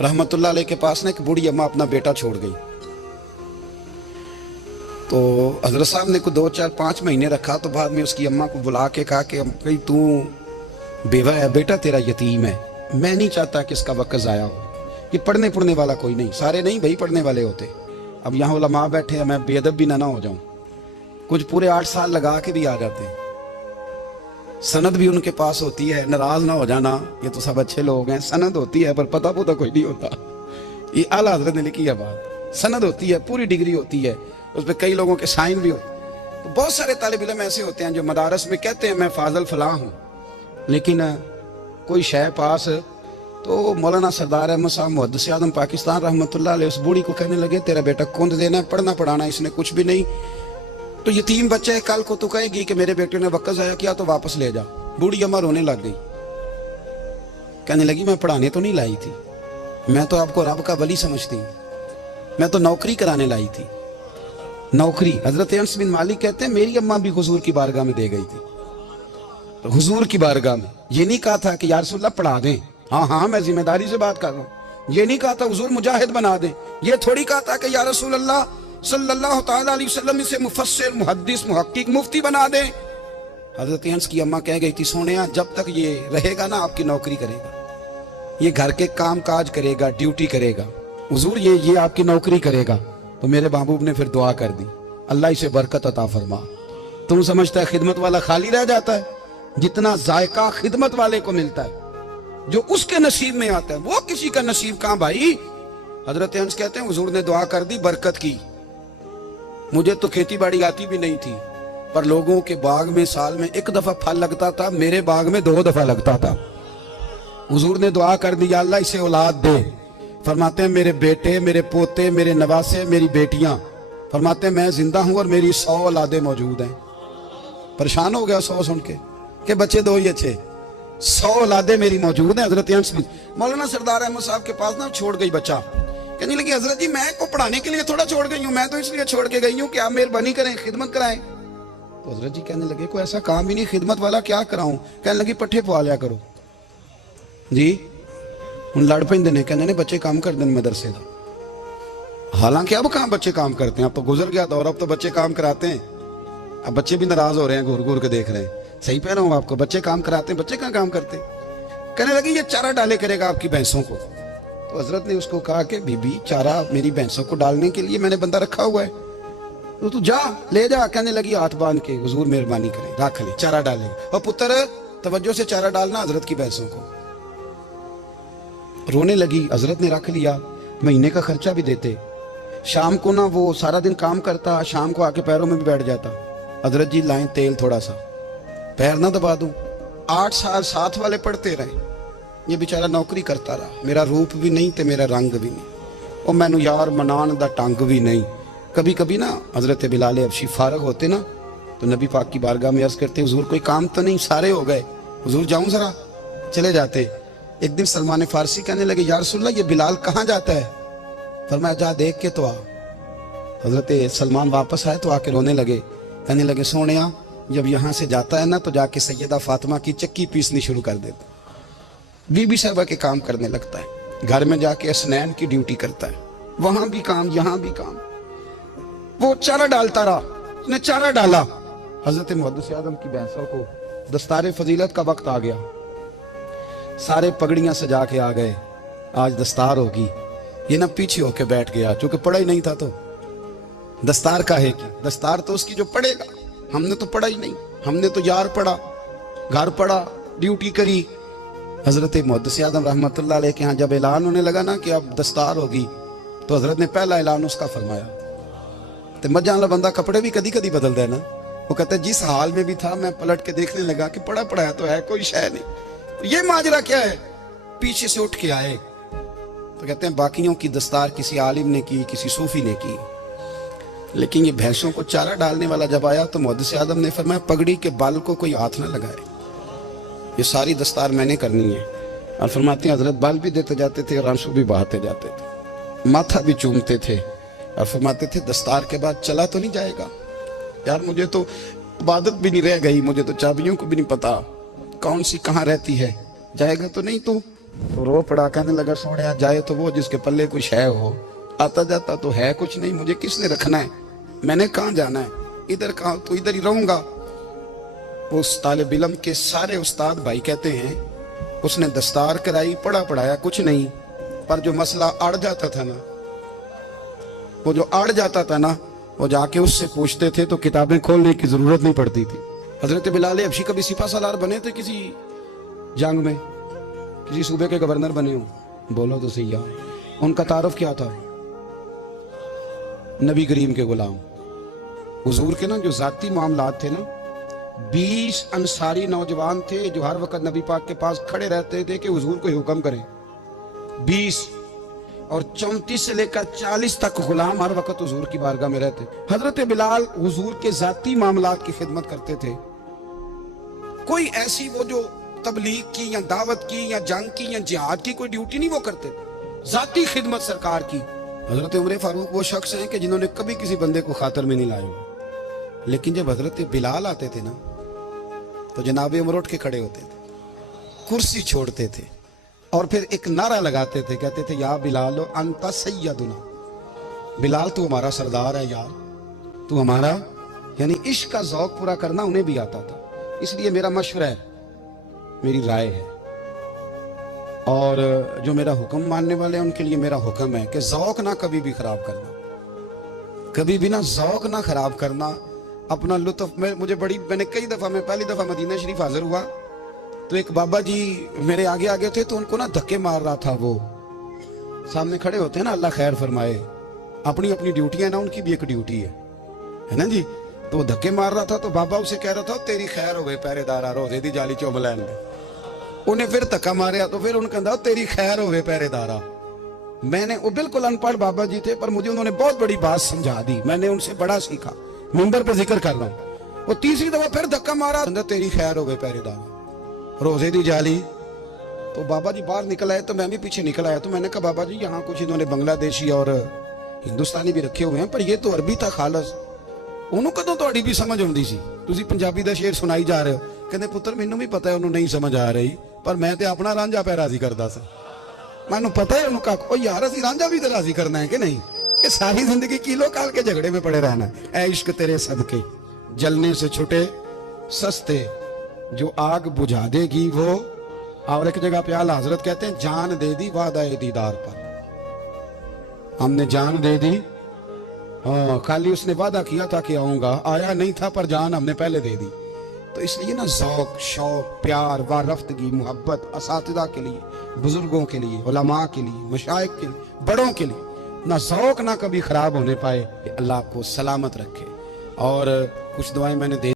रहमतुल्लाह अलैह के पास ना एक बूढ़ी अम्मा अपना बेटा छोड़ गई। तो हजरत साहब ने को 2 4 5 महीने रखा। तो बाद में उसकी अम्मा को बुला के कहा कि भाई तू बेवा है, बेटा तेरा यतीम है, मैं नहीं चाहता कि इसका वक्त ज़ाया हो। ये पढ़ने पढ़ने वाला कोई नहीं, सारे नहीं भाई पढ़ने वाले होते। अब यहाँ उलमा बैठे हैं, मैं बेअदब भी ना हो जाऊँ। कुछ पूरे 8 साल लगा के भी आ जाते हैं, सनद भी उनके पास होती है। नाराज ना हो जाना, ये तो सब अच्छे लोग हैं। सनद होती है पर पता पुता कोई नहीं होता। ये आला हजरत ने लिखी है बात। सनद होती है, पूरी डिग्री होती है, उस पर कई लोगों के साइन भी होते हैं। तो बहुत सारे तालिब इल्म ऐसे होते हैं जो मदारस में कहते हैं मैं फाजल फलाह हूँ, लेकिन कोई शय पास। तो मौलाना सरदार अहमद साहब मुहद्दिस आज़म पाकिस्तान रहमतुल्लाह अलैह उस बूढ़ी को कहने लगे तेरा बेटा कुंद देना है, पढ़ना पढ़ाना इसने कुछ भी नहीं। तो यतीम बच्चा है, कल को तो कहेगी कि मेरे बेटे ने वक्त ज़ाया किया तो वापस ले जा। बूढ़ी अम्मा रोने लग गई, कहने लगी मैं पढ़ाने तो नहीं लाई थी, मैं तो आपको रब का वली समझती हूँ, मैं तो नौकरी कराने लाई थी। नौकरी, हजरत अनस बिन मालिक कहते हैं मेरी अम्मा भी हुजूर की बारगाह में दे गई थी। तो हुजूर की बारगाह में ये नहीं कहा था कि या रसूलल्लाह पढ़ा दें, हाँ हाँ मैं जिम्मेदारी से बात कर रहा हूँ। ये नहीं कहा था हुजूर मुजाहिद बना दें, ये थोड़ी कहा था कि या रसूलल्लाह सल्लल्लाहु तआला अलैहि वसल्लम इसे मुफस्सिर मुहद्दिस मुहक्किक मुफ्ती बना दें। हजरत हंस की अम्मा कह गई थी सोनिया जब तक ये रहेगा ना आपकी नौकरी करेगा, ये घर के काम काज करेगा, ड्यूटी करेगा, हुजूर ये आपकी नौकरी करेगा। तो मेरे महबूब ने फिर दुआ कर दी, अल्लाह इसे बरकत अता फरमा। तुम समझता है खिदमत वाला खाली रह जाता है? जितना जायका खिदमत वाले को मिलता है, जो उसके नसीब में आता है, वो किसी का नसीब कहां भाई। हजरत हंस कहते हैं हुजूर ने दुआ कर दी, बरकत की। मुझे तो खेती बाड़ी आती भी नहीं थी, पर लोगों के बाग में साल में 1 दफा फल लगता था, मेरे बाग में 2 दफा लगता था। हुजूर ने दुआ कर दी अल्लाह इसे औलाद दे। फरमाते हैं मेरे बेटे, मेरे पोते, मेरे नवासे, मेरी बेटियां, फरमाते हैं मैं जिंदा हूं और मेरी 100 औलादे मौजूद हैं। परेशान हो गया 100 सुन के बच्चे 2 ही अच्छे, 100 औलादे मेरी मौजूद हैं। हजरत हंस मौलाना सरदार अहमद साहब के पास ना छोड़ गई बच्चा, कहने लगी हजरत जी मैं को पढ़ाने के लिए थोड़ा छोड़ गई हूँ, मैं तो इसलिए छोड़ के गई हूँ कि आप मेहरबानी करें, खिदमत कराएं। तो हजरत जी कहने लगे कोई ऐसा काम ही नहीं, खिदमत वाला क्या कराऊं। कहने लगी पट्ठे पवा लिया करो जी। हूँ लड़ पेंदे ने, कहने ने बच्चे काम कर दें मदरसे का। हालांकि अब कहाँ बच्चे काम करते हैं, अब तो गुजर गया दौर, अब तो बच्चे काम कराते हैं। अब बच्चे भी नाराज हो रहे हैं, घूर घूर के देख रहे हैं। सही कह रहा हूँ आपको, बच्चे काम कराते हैं, बच्चे कहाँ काम करते। कहने लगी ये चारा डाले करेगा आपकी भैंसों को। तो हजरत ने उसको कहा कि बीबी चारा मेरी भैंसों को डालने के लिए मैंने बंदा रखा हुआ है, तो तू जा ले जा। कहने लगी हाथ बांध के हुजूर मेहरबानी करें, रख ले चारा डालेंगे। और पुत्र तवज्जो से चारा डालना हजरत की भैंसों को। रोने लगी, हजरत ने रख लिया, महीने का खर्चा भी देते। शाम को ना वो सारा दिन काम करता, शाम को आके पैरों में भी बैठ जाता। हजरत जी लाएं तेल थोड़ा सा, पैर ना दबा दूं। 8 साल साथ वाले पढ़ते रहे, ये बेचारा नौकरी करता रहा। मेरा रूप भी नहीं ते मेरा रंग भी नहीं, और मैनू यार मनान दा टंग भी नहीं। कभी कभी ना हजरत बिलाल हबशी फारग होते ना, तो नबी पाक की बारगाह में अर्ज करते हुजूर कोई काम तो नहीं, सारे हो गए, हुजूर जाऊं जरा, चले जाते। एक दिन सलमान फारसी कहने लगे या रसूलल्लाह ये बिलाल कहाँ जाता है। फरमाया जा देख के तो आ। हजरत सलमान वापस आए तो आके रोने लगे, कहने लगे सोनिया जब यहाँ से जाता है ना तो जाके सैयदा फातिमा की चक्की पीसनी शुरू कर देता, बीबी साहबा के काम करने लगता है, घर में जाके असनैन की ड्यूटी करता है, वहां भी काम यहाँ भी काम। वो चारा डालता रहा, उसने चारा डाला। हजरत मुहद्दिस आज़म की भैंसों को दस्तार फजीलत का वक्त आ गया, सारे पगड़ियां सजा के आ गए, आज दस्तार होगी। ये ना पीछे होके बैठ गया, चूंकि पढ़ा ही नहीं था। तो दस्तार का है कि दस्तार तो उसकी जो पढ़ेगा, हमने तो पढ़ा ही नहीं, हमने तो यार पढ़ा, घर पढ़ा, ड्यूटी करी। हजरत मुहद्दिस आज़म रहमतुल्लाह अलैह के यहाँ जब ऐलान होने लगा ना कि अब दस्तार होगी, तो हजरत ने पहला ऐलान उसका फरमाया। तो मजा वाला बंदा कपड़े भी कदी कदी बदलता है ना, वो कहता है जिस हाल में भी था मैं पलट के देखने लगा कि पढ़ा पढ़ाया तो है, कोई शय नहीं, तो ये माजरा क्या है। पीछे से उठ के आए तो कहते हैं बाकियों की दस्तार किसी आलिम ने की, किसी सूफी ने की, लेकिन ये भैंसों को चारा डालने वाला जब आया तो मुहद्दिस आज़म ने फरमाया पगड़ी के बाल को कोई हाथ ना लगाए, ये सारी दस्तार मैंने करनी है। और फरमाते हैं हजरत बाल भी देते जाते थे और आंसू भी बहाते जाते थे, माथा भी चूमते थे, और फरमाते थे दस्तार के बाद चला तो नहीं जाएगा यार, मुझे तो इबादत भी नहीं रह गई, मुझे तो चाबियों को भी नहीं पता कौन सी कहाँ रहती है, जाएगा तो नहीं। तो تو رو پڑا, کہنے لگا سونے جائے تو وہ جس کے پلے کچھ ہے ہو, آتا جاتا تو ہے کچھ نہیں, مجھے کس نے رکھنا ہے, میں نے کہاں جانا ہے, ادھر کہاں تو ادھر ہی رہوں گا. اس طالب علم کے سارے استاد بھائی کہتے ہیں اس نے دستار کرائی, پڑھا پڑھایا کچھ نہیں, پر جو مسئلہ اڑ جاتا تھا نا, وہ جو اڑ جاتا تھا نا, وہ جا کے اس سے پوچھتے تھے تو کتابیں کھولنے کی ضرورت نہیں پڑتی تھی. حضرت بلال حبشی کبھی سپاہ سالار بنے تھے کسی جنگ میں, کسی صوبے کے گورنر بنے ہوں؟ بولو تو صحیح. ان کا تعارف کیا تھا؟ نبی کریم کے غلام. حضور کے نا جو ذاتی معاملات تھے نا, 20 انصاری نوجوان تھے جو ہر وقت نبی پاک کے پاس کھڑے رہتے تھے کہ حضور کو حکم کریں. 20 اور 34 سے لے کر 40 تک غلام ہر وقت حضور کی بارگاہ میں رہتے. حضرت بلال حضور کے ذاتی معاملات کی خدمت کرتے تھے. کوئی ایسی وہ جو تبلیغ کی یا دعوت کی یا جنگ کی یا جہاد کی کوئی ڈیوٹی نہیں وہ کرتے, ذاتی خدمت سرکار کی. حضرت عمر فاروق وہ شخص ہیں کہ جنہوں نے کبھی کسی بندے کو خاطر میں نہیں لائے, لیکن جب حضرت بلال آتے تھے نا تو جناب عمر اٹھ کے کھڑے ہوتے تھے, کرسی چھوڑتے تھے اور پھر ایک نعرہ لگاتے تھے, کہتے تھے یا بلال انت سیدنا, بلال تو ہمارا سردار ہے یار, تو ہمارا. یعنی عشق کا ذوق پورا کرنا انہیں بھی آتا تھا. اس لیے میرا مشورہ ہے, میری رائے ہے, اور جو میرا حکم ماننے والے ہیں ان کے لیے میرا حکم ہے کہ ذوق نہ کبھی بھی خراب کرنا, کبھی بھی نہ ذوق نہ خراب کرنا, اپنا لطف. میں نے کئی دفعہ, میں پہلی دفعہ مدینہ شریف حاضر ہوا تو ایک بابا جی میرے آگے آگے تھے, تو ان کو نا دھکے مار رہا تھا. وہ سامنے کھڑے ہوتے ہیں نا, اللہ خیر فرمائے, اپنی اپنی ڈیوٹیاں نا, ان کی بھی ایک ڈیوٹی ہے نا جی. تو وہ دھکے مار رہا تھا تو بابا اسے کہہ رہا تھا تیری خیر ہوئے پہرے دارا روزے دی جالی چوب لین دے. انہیں پھر دھکا ماریا تو پھر ان کہا تیری خیر ہوئے پہرے دارا. میں نے, وہ بالکل ان پڑھ بابا جی تھے پر مجھے انہوں نے بہت بڑی بات سمجھا دی, میں نے ان سے بڑا سیکھا, منبر پہ ذکر کر رہا ہوں. وہ تیسری دفعہ پھر دھکا مارا, تیری خیر ہوئے پہرے دارا روزے دی جالی. تو بابا جی باہر نکل آئے تو میں بھی پیچھے نکل آیا. تو میں نے کہا بابا جی یہاں کچھ انہوں نے بنگلہ دیشی اور ہندوستانی بھی رکھے ہوئے ہیں, پر یہ تو عربی تھا خالص. انہوں کدوں تہاڈی بھی سمجھ آؤندی سی, تسی پنجابی دا شعر سنائی جا رہے ہو. کہندے پتر مینوں بھی پتہ ہے انہوں نہیں سمجھ آ رہی, پر میں تے اپنا رانجھا پہ راضی کردا سا. مینوں پتہ ہے انہوں کہا او یار اسی رانجھا بھی تے راضی کرنا ہے کہ نہیں, کہ ساری زندگی کیلو کال کے جھگڑے میں پڑے رہنا ہے. اے عشق تیرے صدقے جلنے سے چھٹے سستے, جو آگ بجھا دے گی وہ. اور ایک جگہ پہ اعلیٰ حضرت کہتے ہیں جان دے دی وعدہ دیدار پر, ہم نے جان دے دی. خالی اس نے وعدہ کیا تھا کہ آؤں گا, آیا نہیں تھا, پر جان ہم نے پہلے دے دی. تو اس لیے نا ذوق, شوق, پیار, وارفتگی, محبت اساتذہ کے لیے, بزرگوں کے لیے, علماء کے لیے, مشائخ کے لیے, بڑوں کے لیے, نہ ذوق نہ کبھی خراب ہونے پائے. اللہ آپ کو سلامت رکھے. اور کچھ دعائیں میں نے دے